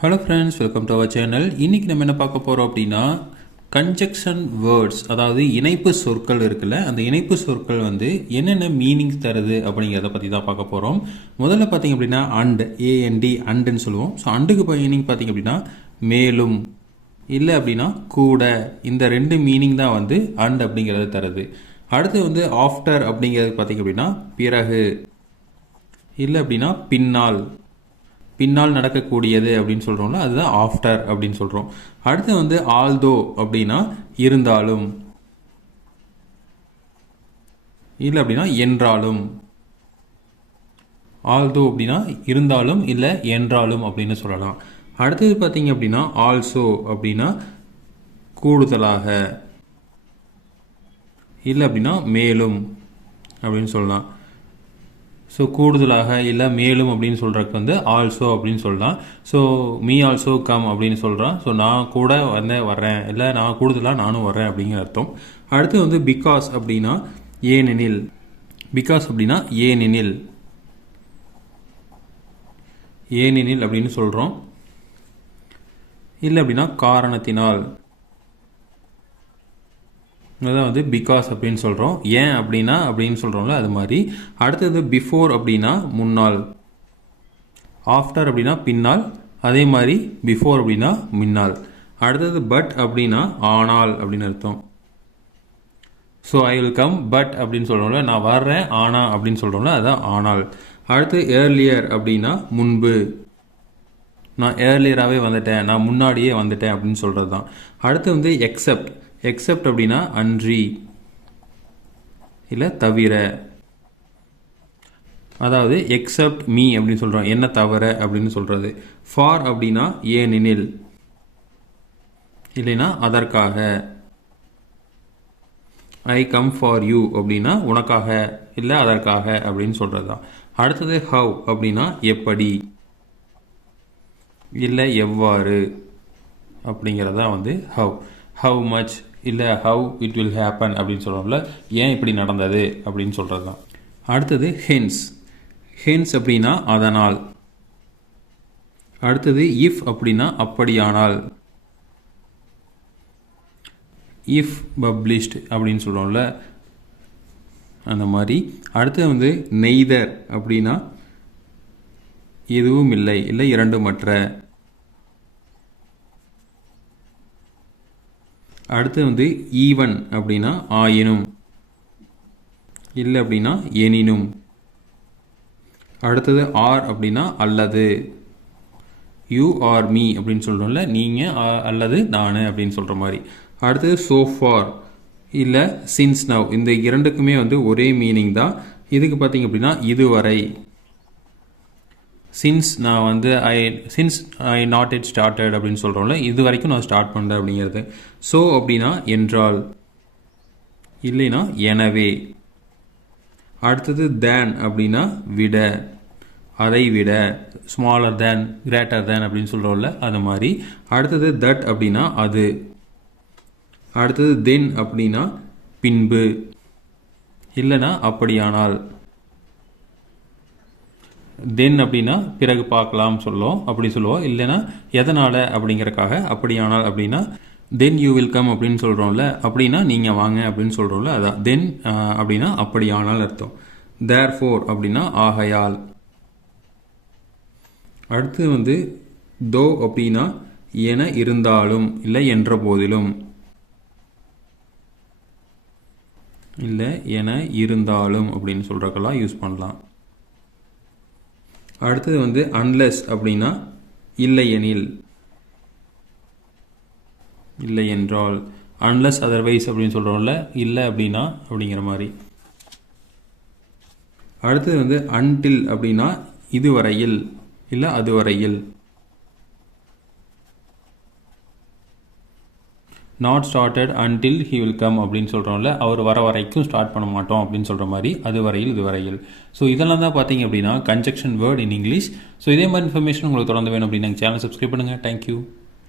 Hello friends welcome to our channel இன்றைக்கி நம்ம என்ன பார்க்க போகிறோம் அப்படின்னா கன்ஜெக்ஷன் வேர்ட்ஸ் அதாவது இணைப்பு சொற்கள் இருக்குல்ல அந்த இணைப்பு சொற்கள் வந்து என்னென்ன மீனிங் தருது அப்படிங்கிறத பற்றி தான் பார்க்க போகிறோம் முதல்ல பார்த்தீங்க அப்படின்னா அண்ட் ஏஎன்டி அண்டுன்னு சொல்லுவோம். ஸோ அண்டுக்கு மீனிங் பார்த்தீங்க அப்படின்னா மேலும் இல்லை அப்படின்னா கூட. இந்த ரெண்டு மீனிங் தான் வந்து அண்ட் அப்படிங்கிறது தருது. அடுத்து வந்து ஆஃப்டர் அப்படிங்கிறது பார்த்தீங்க அப்படின்னா பிறகு. இல்லை அப்படின்னா பின்னால். பின்னால் நடக்கக்கூடியது அப்படின்னு சொல்கிறோம்ல அதுதான் ஆஃப்டர் அப்படின்னு சொல்கிறோம் அடுத்து வந்து ஆல்தோ அப்படின்னா இருந்தாலும். இல்லை அப்படின்னா என்றாலும். ஆல்தோ அப்படின்னா இருந்தாலும் இல்லை என்றாலும் அப்படின்னு சொல்லலாம். அடுத்தது பார்த்தீங்க அப்படின்னா ஆல்சோ அப்படின்னா கூடுதலாக. இல்லை அப்படின்னா மேலும் அப்படின்னு சொல்லலாம். ஸோ கூடுதலாக இல்லை மேலும் அப்படின்னு சொல்கிறதுக்கு வந்து ஆல்சோ அப்படின்னு சொல்லலாம் ஸோ மீ ஆல்சோ கம் அப்படின்னு சொல்கிறான் ஸோ நான் கூட வந்து வர்றேன். இல்லை நான் கூடுதலாக நானும் வர்றேன் அப்படிங்கிற அர்த்தம். அடுத்து வந்து பிகாஸ் அப்படின்னா ஏனெனில். பிகாஸ் அப்படின்னா ஏனெனில். ஏனெனில் அப்படின்னு சொல்கிறோம் இல்லை அப்படின்னா காரணத்தினால். அதான் வந்து பிகாஸ் அப்படின்னு சொல்கிறோம் ஏன் அப்படின்னா அப்படின்னு சொல்கிறோம்ல அது மாதிரி. அடுத்தது பிஃபோர் அப்படின்னா முன்னால். ஆஃப்டர் அப்படின்னா பின்னால். அதே மாதிரி பிஃபோர் அப்படின்னா முன்னால். அடுத்தது பட் அப்படின்னா ஆனால் அப்படின்னு அர்த்தம். So I will come but அப்படின்னு சொல்கிறோம்ல நான் வர்றேன் ஆனா அப்படின்னு சொல்கிறோம்ல அதான் ஆனால். அடுத்து ஏர்லியர் அப்படின்னா முன்பு. நான் ஏர்லியராகவே வந்துட்டேன் நான் முன்னாடியே வந்துட்டேன் அப்படின்னு சொல்கிறது தான் அடுத்து வந்து எக்ஸப்ட் எக்ஸப்ட் அப்படின்னா அன்றி இல்லை தவிர. அதாவது எக்ஸப்ட் மீ அப்படின்னு சொல்கிறோம் என்ன தவிர அப்படின்னு சொல்கிறது ஃபார் அப்படின்னா ஏனெனில் இல்லைன்னா அதற்காக. ஐ கம் ஃபார் யூ அப்படின்னா உனக்காக இல்லை அதற்காக அப்படின்னு சொல்கிறது தான் அடுத்தது ஹவ் அப்படின்னா எப்படி இல்லை எவ்வாறு அப்படிங்கிறதா வந்து ஹவ் ஹவ் மச் இல்லை ஹவ் இட் வில் ஹேப்பன் அப்படின்னு சொல்கிறோம்ல ஏன் இப்படி நடந்தது அப்படின்னு சொல்கிறது தான் அடுத்தது ஹென்ஸ் ஹென்ஸ் அப்படின்னா அதனால். அடுத்தது இஃப் அப்படின்னா அப்படியானால். இஃப் பப்ளிஷ்ட் அப்படின்னு சொல்கிறோம்ல அந்த மாதிரி. அடுத்து வந்து நெய்தர் அப்படின்னா எதுவும் இல்லை இல்லை இரண்டு மற்ற அடுத்து வந்து ஈவன் அப்படின்னா ஆயினும். இல்லை அப்படின்னா எனினும். அடுத்தது ஆர் அப்படின்னா அல்லது. யூ ஆர் மீ அப்படின்னு சொல்கிறோம்ல நீங்கள் அல்லது நான் அப்படின்னு சொல்கிற மாதிரி. அடுத்தது சோஃபார் இல்லை சின்ஸ் நவ் இந்த இரண்டுக்குமே வந்து ஒரே மீனிங் தான். இதுக்கு பார்த்தீங்க அப்படின்னா இதுவரை. சின்ஸ் நான் வந்து I since I not it started அப்படின்னு சொல்கிறோம்ல இது வரைக்கும் நான் ஸ்டார்ட் பண்ணேன் அப்படிங்கிறது. ஸோ அப்படின்னா என்றால் இல்லைன்னா எனவே. அடுத்தது தேன் அப்படின்னா விட. அதை விட ஸ்மாலர் தேன் கிரேட்டர் தேன் அப்படின்னு சொல்கிறோம்ல அது மாதிரி. அடுத்தது தட் அப்படின்னா அது. அடுத்தது தென் அப்படின்னா பின்பு. இல்லைன்னா அப்படியானால். தென் அப்படின்னா பிறகு பார்க்கலாம் சொல்லுவோம் அப்படி சொல்லுவோம். இல்லைன்னா எதனால் அப்படிங்கிறக்காக அப்படியானால் அப்படின்னா தென் யூ வில் கம் அப்படின்னு சொல்கிறோம்ல அப்படின்னா நீங்கள் வாங்க அப்படின்னு சொல்கிறோம்ல அதான். தென் அப்படின்னா அப்படியானால் அர்த்தம். தேர் ஃபோர் அப்படின்னா ஆகையால். அடுத்து வந்து தோ அப்படின்னா என இருந்தாலும் இல்லை என்ற போதிலும். இல்லை என இருந்தாலும் அப்படின்னு சொல்கிறக்கெல்லாம் யூஸ் பண்ணலாம். அடுத்தது வந்து அன்லெஸ் அப்படின்னா இல்லையெனில். இல்லை என்றால் அன்லெஸ் அதர்வைஸ் அப்படின்னு சொல்கிறோம்ல இல்லை அப்படின்னா அப்படிங்கிற மாதிரி. அடுத்தது வந்து அன்டில் அப்படின்னா இதுவரையில். இல்லை அதுவரையில். Not started until he will come அப்படின்னு சொல்கிறோம்ல அவர் வர வரைக்கும் ஸ்டார்ட் பண்ண மாட்டோம் அப்படின்னு சொல்கிற மாதிரி அது வரையில் இது வரையில். ஸோ இதெல்லாம் தான் பார்த்தீங்க அப்படின்னா conjunction word in English so இதே மாதிரி இன்ஃபர்மேஷன் உங்களுக்கு தொடர்ந்து வேணும் அப்படின்னு சேனல் சப்ஸ்கிரைப் பண்ணுங்கள் தேங்க்யூ